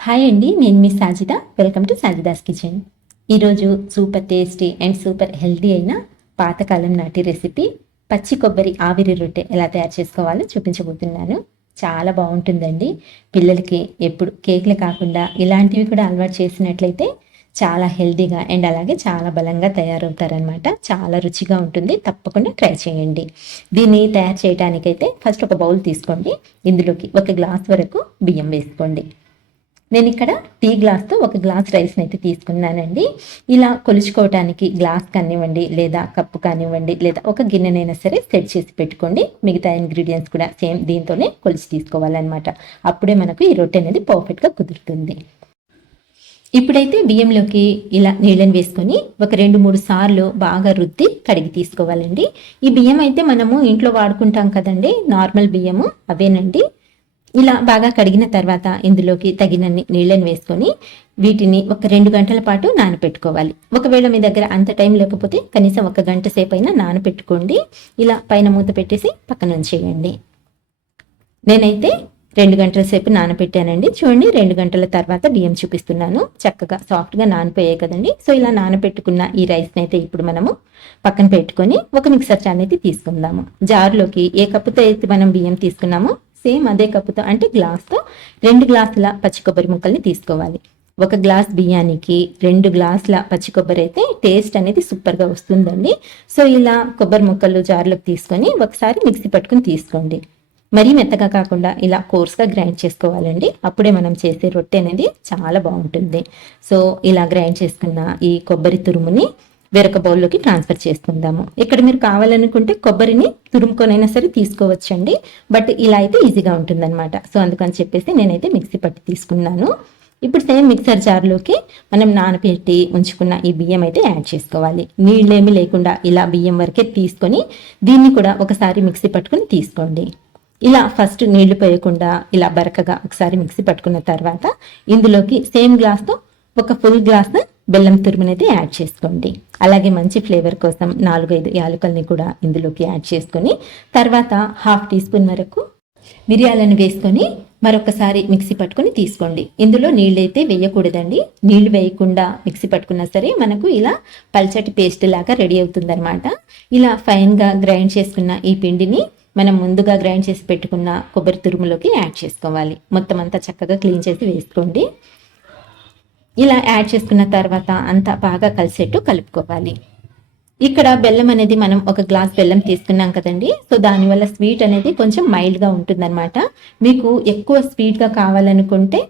Hi అండి, నేను మీ Sajida. Welcome to Sajida's kitchen. ఈరోజు super tasty and super healthy అయిన పాతకాలం నాటి రెసిపీ పచ్చి కొబ్బరి ఆవిరి రొట్టె ఎలా తయారు చేసుకోవాలో చూపించబోతున్నాను. చాలా బాగుంటుందండి. పిల్లలకి ఎప్పుడు కేక్లు కాకుండా ఇలాంటివి కూడా అలవాటు చేసినట్లయితే చాలా హెల్తీగా అండ్ అలాగే చాలా బలంగా తయారవుతారనమాట. చాలా రుచిగా ఉంటుంది. తప్పకుండా ట్రై చేయండి. దీన్ని తయారు చేయడానికైతే ఫస్ట్ ఒక బౌల్ తీసుకోండి. ఇందులోకి 1 గ్లాస్ వరకు బియ్యం వేసుకోండి. నేను ఇక్కడ టీ గ్లాస్తో 1 గ్లాస్ రైస్ని అయితే తీసుకున్నానండి. ఇలా కొలుచుకోవటానికి గ్లాస్ కానివ్వండి, లేదా కప్పు కానివ్వండి, లేదా ఒక గిన్నెనైనా సరే సెట్ చేసి పెట్టుకోండి. మిగతా ఇంగ్రీడియంట్స్ కూడా సేమ్ దీంతోనే కొలిచి తీసుకోవాలన్నమాట. అప్పుడే మనకు ఈ రొట్టె అనేది పర్ఫెక్ట్గా కుదురుతుంది. ఇప్పుడైతే బియ్యంలోకి ఇలా నీళ్ళని వేసుకొని ఒక 2-3 సార్లు బాగా రుద్ది కడిగి తీసుకోవాలండి. ఈ బియ్యం అయితే మనము ఇంట్లో వాడుకుంటాం కదండి, నార్మల్ బియ్యము అవేనండి. ఇలా బాగా కడిగిన తర్వాత ఇందులోకి తగినన్ని నీళ్ళని వేసుకొని వీటిని ఒక 2 గంటల పాటు నానపెట్టుకోవాలి. ఒకవేళ మీ దగ్గర అంత టైం లేకపోతే కనీసం 1 గంట సేపు అయినా నానపెట్టుకోండి. ఇలా పైన మూత పెట్టేసి పక్కన ఉంచేయండి. నేనైతే 2 గంటల సేపు నానపెట్టానండి. చూడండి, 2 గంటల తర్వాత బియ్యం చూపిస్తున్నాను. చక్కగా సాఫ్ట్గా నానిపోయాయి కదండి. సో ఇలా నానపెట్టుకున్న ఈ రైస్ని అయితే ఇప్పుడు మనము పక్కన పెట్టుకొని ఒక మిక్సర్ జార్ అయితే తీసుకుందాము. జార్లోకి ఏ కప్పుతో అయితే మనం బియ్యం తీసుకున్నామో సేమ్ అదే కప్పుతో అంటే గ్లాస్తో 2 గ్లాసుల పచ్చి కొబ్బరి ముక్కల్ని తీసుకోవాలి. 1 గ్లాస్ బియ్యానికి 2 గ్లాసుల పచ్చి కొబ్బరి అయితే టేస్ట్ అనేది సూపర్గా వస్తుందండి. సో ఇలా కొబ్బరి ముక్కలు జార్లోకి తీసుకొని ఒకసారి మిక్సీ పట్టుకుని తీసుకోండి. మరీ మెత్తగా కాకుండా ఇలా కోర్స్గా గ్రైండ్ చేసుకోవాలండి. అప్పుడే మనం చేసే రొట్టె అనేది చాలా బాగుంటుంది. సో ఇలా గ్రైండ్ చేసుకున్న ఈ కొబ్బరి తురుముని వేరొక బౌల్లోకి ట్రాన్స్ఫర్ చేసుకుందాము. ఇక్కడ మీరు కావాలనుకుంటే కొబ్బరిని తురుముకొనైనా సరే తీసుకోవచ్చండి, బట్ ఇలా అయితే ఈజీగా ఉంటుందన్నమాట. సో అందుకని చెప్పేసి నేనైతే మిక్సీ పట్టి తీసుకున్నాను. ఇప్పుడు సేమ్ మిక్సర్ జార్లోకి మనం నానబెట్టి ఉంచుకున్న ఈ బియ్యం అయితే యాడ్ చేసుకోవాలి. నీళ్ళేమి లేకుండా ఇలా బియ్యం వరకే తీసుకొని దీన్ని కూడా ఒకసారి మిక్సీ పట్టుకుని తీసుకోండి. ఇలా ఫస్ట్ నీళ్లు పోయకుండా ఇలా బరకగా ఒకసారి మిక్సీ పట్టుకున్న తర్వాత ఇందులోకి సేమ్ గ్లాస్తో ఒక ఫుల్ గ్లాస్ బెల్లం తురుమునైతే యాడ్ చేసుకోండి. అలాగే మంచి ఫ్లేవర్ కోసం 4-5 యాలకుల్ని కూడా ఇందులోకి యాడ్ చేసుకొని తర్వాత 1/2 టీ స్పూన్ వరకు మిరియాలను వేసుకొని మరొకసారి మిక్సీ పట్టుకొని తీసుకోండి. ఇందులో నీళ్ళైతే వేయకూడదండి. నీళ్లు వేయకుండా మిక్సీ పట్టుకున్నా సరే మనకు ఇలా పల్చటి పేస్ట్ లాగా రెడీ అవుతుందన్నమాట. ఇలా ఫైన్గా గ్రైండ్ చేసుకున్న ఈ పిండిని మనం ముందుగా గ్రైండ్ చేసి పెట్టుకున్న కొబ్బరి తురుములోకి యాడ్ చేసుకోవాలి. మొత్తం అంతా చక్కగా క్లీన్ చేసి వేసుకోండి. ఇలా యాడ్ చేసుకున్న తర్వాత అంతా బాగా కలిసేట్టు కలుపుకోవాలి. ఇక్కడ బెల్లం అనేది మనం 1 గ్లాస్ బెల్లం తీసుకున్నాం కదండి. సో దానివల్ల స్వీట్ అనేది కొంచెం మైల్డ్గా ఉంటుందన్నమాట. మీకు ఎక్కువ స్వీట్గా కావాలనుకుంటే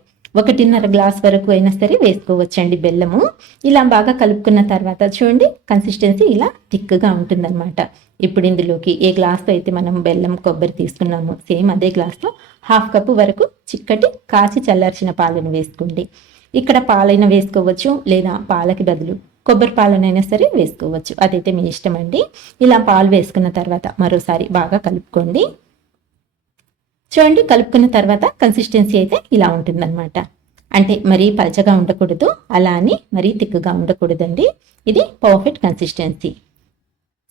1.5 గ్లాస్ వరకు అయినా సరే వేసుకోవచ్చండి బెల్లము. ఇలా బాగా కలుపుకున్న తర్వాత చూడండి, కన్సిస్టెన్సీ ఇలా థిక్గా ఉంటుందన్నమాట. ఇప్పుడు ఇందులోకి ఏ గ్లాస్తో అయితే మనం బెల్లం కొబ్బరి తీసుకున్నామో సేమ్ అదే గ్లాస్తో 1/2 కప్పు వరకు చిక్కటి కాచి చల్లార్చిన పాలను వేసుకోండి. ఇక్కడ పాలైనా వేసుకోవచ్చు, లేదా పాలకి బదులు కొబ్బరి పాలనైనా సరే వేసుకోవచ్చు. అదైతే మీ ఇష్టం అండి. ఇలా పాలు వేసుకున్న తర్వాత మరోసారి బాగా కలుపుకోండి. చూడండి, కలుపుకున్న తర్వాత కన్సిస్టెన్సీ అయితే ఇలా ఉంటుందన్నమాట. అంటే మరీ పలచగా ఉండకూడదు, అలా అని మరీ తిక్కుగా ఉండకూడదండి. ఇది పర్ఫెక్ట్ కన్సిస్టెన్సీ.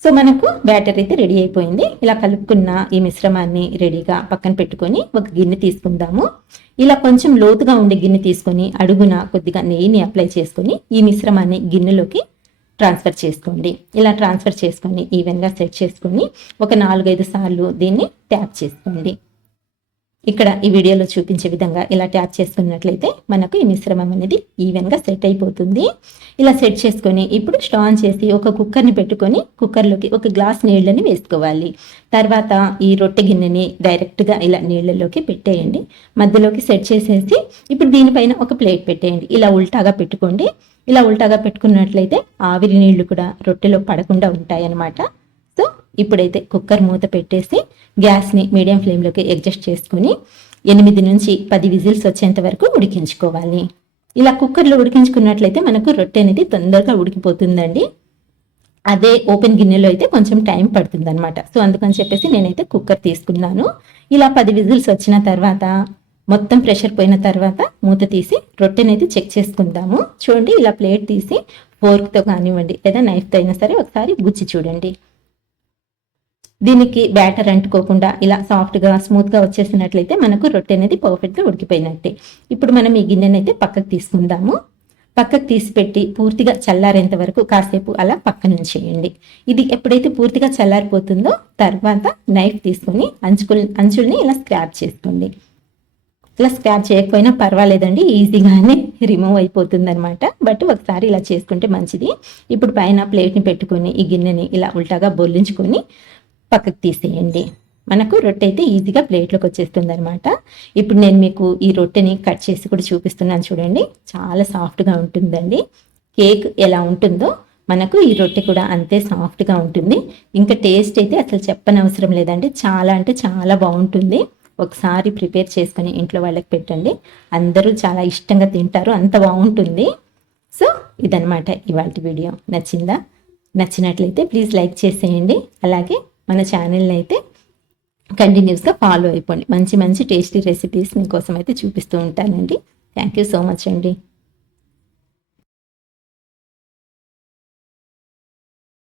సో మనకు బ్యాటర్ అయితే రెడీ అయిపోయింది. ఇలా కలుపుకున్న ఈ మిశ్రమాన్ని రెడీగా పక్కన పెట్టుకొని ఒక గిన్నె తీసుకుందాము. ఇలా కొంచెం లోతుగా ఉండే గిన్నె తీసుకొని అడుగున కొద్దిగా నెయ్యిని అప్లై చేసుకొని ఈ మిశ్రమాన్ని గిన్నెలోకి ట్రాన్స్ఫర్ చేసుకోండి. ఇలా ట్రాన్స్ఫర్ చేసుకొని ఈవెన్గా సెట్ చేసుకొని ఒక 4-5 సార్లు దీన్ని ట్యాప్ చేసుకోండి. ఇక్కడ ఈ వీడియోలో చూపించే విధంగా ఇలా ట్యాప్ చేసుకున్నట్లయితే మనకు ఈ మిశ్రమం అనేది ఈవెన్గా సెట్ అయిపోతుంది. ఇలా సెట్ చేసుకొని ఇప్పుడు స్టవ్ ఆన్ చేసి ఒక కుక్కర్ని పెట్టుకొని కుక్కర్లోకి 1 గ్లాస్ నీళ్ళని వేసుకోవాలి. తర్వాత ఈ రొట్టె గిన్నెని డైరెక్ట్గా ఇలా నీళ్ళలోకి పెట్టేయండి. మధ్యలోకి సెట్ చేసేసి ఇప్పుడు దీనిపైన ఒక ప్లేట్ పెట్టేయండి. ఇలా ఉల్టాగా పెట్టుకోండి. ఇలా ఉల్టాగా పెట్టుకున్నట్లయితే ఆవిరి నీళ్లు కూడా రొట్టెలో పడకుండా ఉంటాయి అన్నమాట. సో ఇప్పుడైతే కుక్కర్ మూత పెట్టేసి గ్యాస్ని మీడియం ఫ్లేమ్లోకి అడ్జస్ట్ చేసుకుని 8 నుంచి 10 విజిల్స్ వచ్చేంత వరకు ఉడికించుకోవాలి. ఇలా కుక్కర్లో ఉడికించుకున్నట్లయితే మనకు రొట్టె అనేది తొందరగా ఉడికిపోతుందండి. అదే ఓపెన్ గిన్నెలో అయితే కొంచెం టైం పడుతుంది అనమాట. సో అందుకని చెప్పేసి నేనైతే కుక్కర్ తీసుకున్నాను. ఇలా 10 విజిల్స్ వచ్చిన తర్వాత మొత్తం ప్రెషర్ పోయిన తర్వాత మూత తీసి రొట్టెనైతే చెక్ చేసుకుందాము. చూడండి, ఇలా ప్లేట్ తీసి ఫోర్క్తో కానివ్వండి లేదా నైఫ్తో అయినా సరే ఒకసారి గుచ్చి చూడండి. దీనికి బ్యాటర్ అంటుకోకుండా ఇలా సాఫ్ట్గా స్మూత్గా వచ్చేసినట్లయితే మనకు రొట్టె అనేది పర్ఫెక్ట్గా ఉడికిపోయినట్టే. ఇప్పుడు మనం ఈ గిన్నెని అయితే పక్కకు తీసుకుందాము. పక్కకు తీసిపెట్టి పూర్తిగా చల్లారేంత వరకు కాసేపు అలా పక్కన ఉంచేయండి. ఇది ఎప్పుడైతే పూర్తిగా చల్లారిపోతుందో తర్వాత నైఫ్ తీసుకొని అంచుల్ని ఇలా స్క్రాప్ చేసుకోండి. ఇలా స్క్రాప్ చేయకపోయినా పర్వాలేదండి, ఈజీగానే రిమూవ్ అయిపోతుంది అనమాట. బట్ ఒకసారి ఇలా చేసుకుంటే మంచిది. ఇప్పుడు పైన ప్లేట్ని పెట్టుకొని ఈ గిన్నెని ఇలా ఉల్టాగా బొల్లించుకొని పక్కకు తీసేయండి. మనకు రొట్టె అయితే ఈజీగా ప్లేట్లోకి వచ్చేస్తుంది అనమాట. ఇప్పుడు నేను మీకు ఈ రొట్టెని కట్ చేసి కూడా చూపిస్తున్నాను చూడండి. చాలా సాఫ్ట్గా ఉంటుందండి. కేక్ ఎలా ఉంటుందో మనకు ఈ రొట్టె కూడా అంతే సాఫ్ట్గా ఉంటుంది. ఇంకా టేస్ట్ అయితే అసలు చెప్పనవసరం లేదండి, చాలా అంటే చాలా బాగుంటుంది. ఒకసారి ప్రిపేర్ చేసుకొని ఇంట్లో వాళ్ళకి పెట్టండి, అందరూ చాలా ఇష్టంగా తింటారు, అంత బాగుంటుంది. సో ఇదనమాట ఇవాళ వీడియో. నచ్చిందా? నచ్చినట్లయితే ప్లీజ్ లైక్ చేసేయండి. అలాగే మన ఛానల్ని అయితే కంటిన్యూస్గా ఫాలో అయిపోండి. మంచి మంచి టేస్టీ రెసిపీస్ మీకోసం అయితే చూపిస్తూ ఉంటానండి. థ్యాంక్ యూ సో మచ్ అండి.